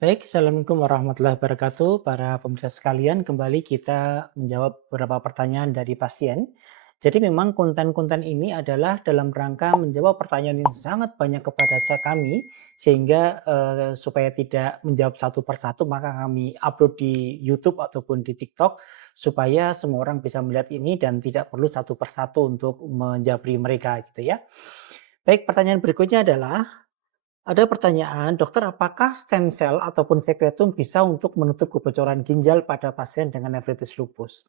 Baik, Assalamualaikum warahmatullahi wabarakatuh. Para pemirsa sekalian, kembali kita menjawab beberapa pertanyaan dari pasien. Jadi memang konten-konten ini adalah dalam rangka menjawab pertanyaan yang sangat banyak kepada kami, sehingga supaya tidak menjawab satu persatu, maka kami upload di YouTube ataupun di TikTok, supaya semua orang bisa melihat ini dan tidak perlu satu persatu untuk menjabri mereka gitu ya. Baik, pertanyaan berikutnya adalah, ada pertanyaan, dokter, apakah stem cell ataupun sekretum bisa untuk menutup kebocoran ginjal pada pasien dengan nefritis lupus?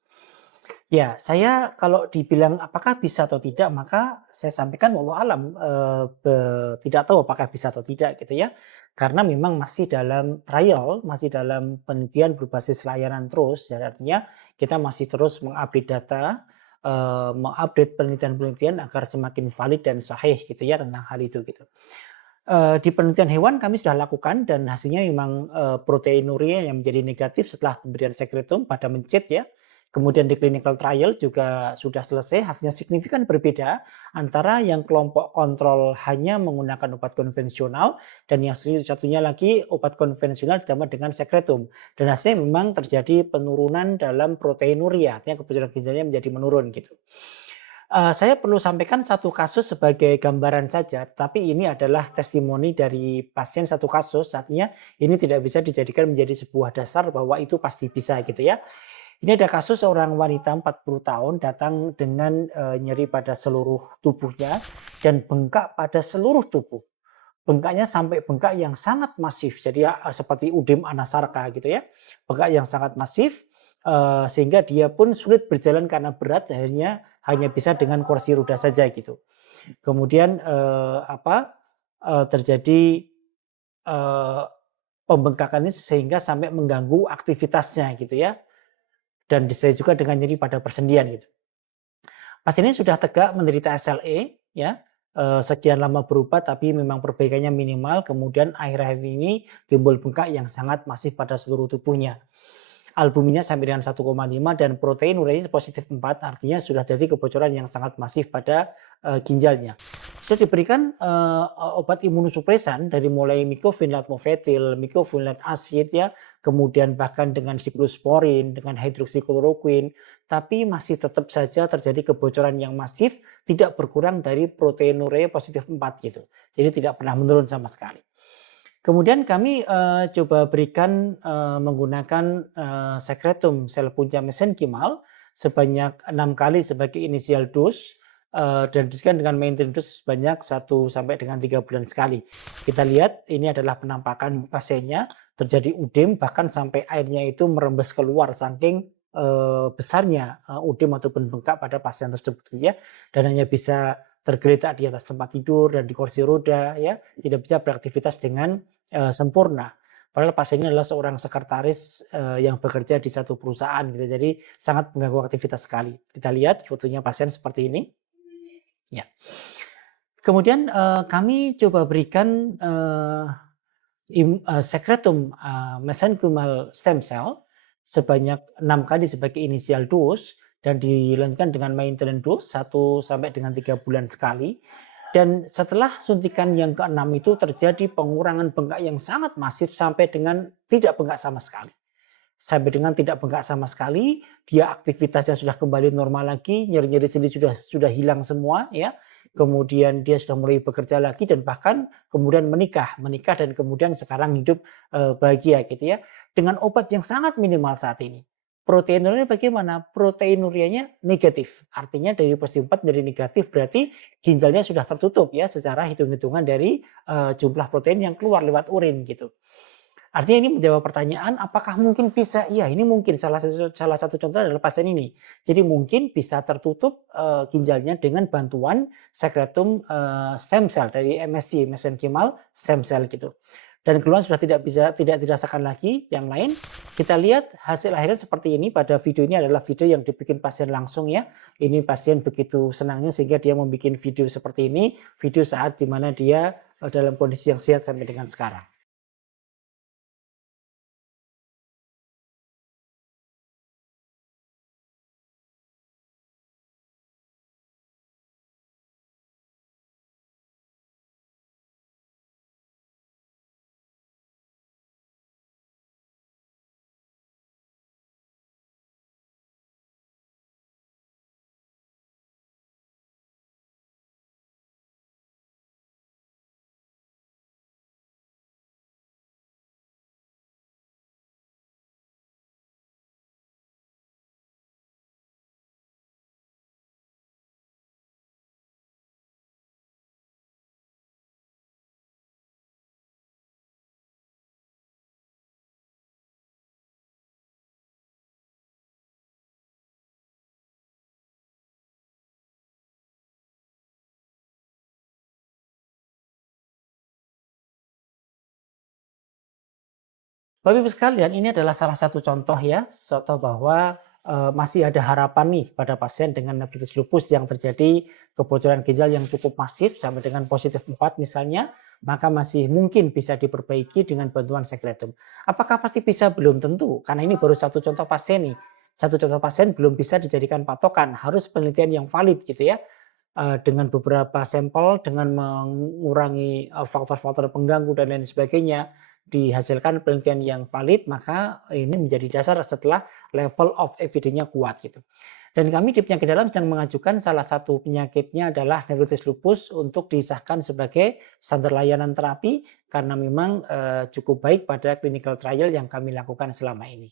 Ya, saya kalau dibilang apakah bisa atau tidak, maka saya sampaikan wallahu alam, tidak tahu apakah bisa atau tidak gitu ya. Karena memang masih dalam trial, masih dalam penelitian berbasis layanan terus, jadi artinya kita masih terus mengupdate data, mengupdate penelitian-penelitian agar semakin valid dan sahih gitu ya tentang hal itu gitu. Di penelitian hewan kami sudah lakukan dan hasilnya memang, proteinuria yang menjadi negatif setelah pemberian sekretum pada mencit ya. Kemudian di clinical trial juga sudah selesai, hasilnya signifikan berbeda antara yang kelompok kontrol hanya menggunakan obat konvensional dan yang satunya lagi obat konvensional ditambah dengan sekretum. Dan hasilnya memang terjadi penurunan dalam proteinuria, artinya kebocoran ginjalnya menjadi menurun gitu. Saya perlu sampaikan satu kasus sebagai gambaran saja, tapi ini adalah testimoni dari pasien satu kasus, artinya ini tidak bisa dijadikan menjadi sebuah dasar bahwa itu pasti bisa gitu ya. Ini ada kasus seorang wanita 40 tahun datang dengan, nyeri pada seluruh tubuhnya dan bengkak pada seluruh tubuh. Bengkaknya sampai bengkak yang sangat masif, jadi ya, seperti udem anasarca gitu ya. Bengkak yang sangat masif, sehingga dia pun sulit berjalan karena berat, akhirnya hanya bisa dengan kursi roda saja gitu. Kemudian, terjadi, eee, pembengkakan ini sehingga sampai mengganggu aktivitasnya gitu ya, dan disertai juga dengan nyeri pada persendian gitu. Pasien ini sudah tegak menderita SLE ya, sekian lama berobat tapi memang perbaikannya minimal, kemudian akhir-akhir ini timbul bengkak yang sangat masif pada seluruh tubuhnya. Albuminnya sampai dengan 1,5 dan protein uranium positif 4, artinya sudah jadi kebocoran yang sangat masif pada, ginjalnya. Sudah diberikan, obat imunosupresan dari mulai mycophenolate mofetil, mycophenolate acid ya, kemudian bahkan dengan siklosporin, dengan hidroksikloroquine, tapi masih tetap saja terjadi kebocoran yang masif, tidak berkurang dari proteinuria positif 4 gitu. Jadi tidak pernah menurun sama sekali. Kemudian kami, coba berikan, menggunakan, sekretum sel punca mesenkimal sebanyak 6 kali sebagai inisial dos, dan diberikan dengan maintenance dos sebanyak 1 sampai dengan 3 bulan sekali. Kita lihat ini adalah penampakan pasiennya, terjadi udem bahkan sampai airnya itu merembes keluar saking, besarnya, udem ataupun bengkak pada pasien tersebut gitu ya, dan hanya bisa tergeletak di atas tempat tidur dan di kursi roda ya, tidak bisa beraktivitas dengan sempurna. Padahal pasien ini adalah seorang sekretaris, yang bekerja di satu perusahaan gitu, jadi sangat mengganggu aktivitas sekali. Kita lihat fotonya pasien seperti ini, ya. Kemudian, kami coba berikan, sekretum, mesenchymal stem cell sebanyak 6 kali sebagai inisial dos dan dilanjutkan dengan maintenance dos 1 sampai dengan 3 bulan sekali. Dan setelah suntikan yang keenam itu terjadi pengurangan bengkak yang sangat masif sampai dengan tidak bengkak sama sekali. Sampai dengan tidak bengkak sama sekali, dia aktivitasnya sudah kembali normal lagi, nyeri-nyeri sendi sudah hilang semua ya. Kemudian dia sudah mulai bekerja lagi dan bahkan kemudian menikah dan kemudian sekarang hidup, bahagia gitu ya. Dengan obat yang sangat minimal saat ini. Proteinurianya bagaimana? Proteinurianya negatif. Artinya dari positif 4 menjadi negatif, berarti ginjalnya sudah tertutup ya secara hitung-hitungan dari, jumlah protein yang keluar lewat urin gitu. Artinya ini menjawab pertanyaan, apakah mungkin bisa? Iya, ini mungkin salah satu contoh adalah pasien ini. Jadi mungkin bisa tertutup, ginjalnya dengan bantuan sekretum, stem cell dari MSC, mesenchymal stem cell gitu. Dan keluhan sudah tidak dirasakan lagi yang lain. Kita lihat hasil akhirnya seperti ini. Pada video ini adalah video yang dibikin pasien langsung ya. Ini pasien begitu senangnya sehingga dia membuat video seperti ini, video saat dimana dia, dalam kondisi yang sehat sampai dengan sekarang. Bapak Ibu sekalian, ini adalah salah satu contoh ya, contoh bahwa masih ada harapan nih pada pasien dengan nefritis lupus yang terjadi kebocoran ginjal yang cukup masif sampai dengan positif 4 misalnya, maka masih mungkin bisa diperbaiki dengan bantuan sekretum. Apakah pasti bisa? Belum tentu, karena ini baru satu contoh pasien nih. Satu contoh pasien belum bisa dijadikan patokan, harus penelitian yang valid gitu ya. Dengan beberapa sampel, dengan mengurangi faktor-faktor pengganggu dan lain sebagainya, dihasilkan penelitian yang valid, maka ini menjadi dasar setelah level of evidence-nya kuat gitu. Dan kami di penyakit dalam sedang mengajukan salah satu penyakitnya adalah nefritis lupus untuk disahkan sebagai standar layanan terapi karena memang cukup baik pada clinical trial yang kami lakukan selama ini.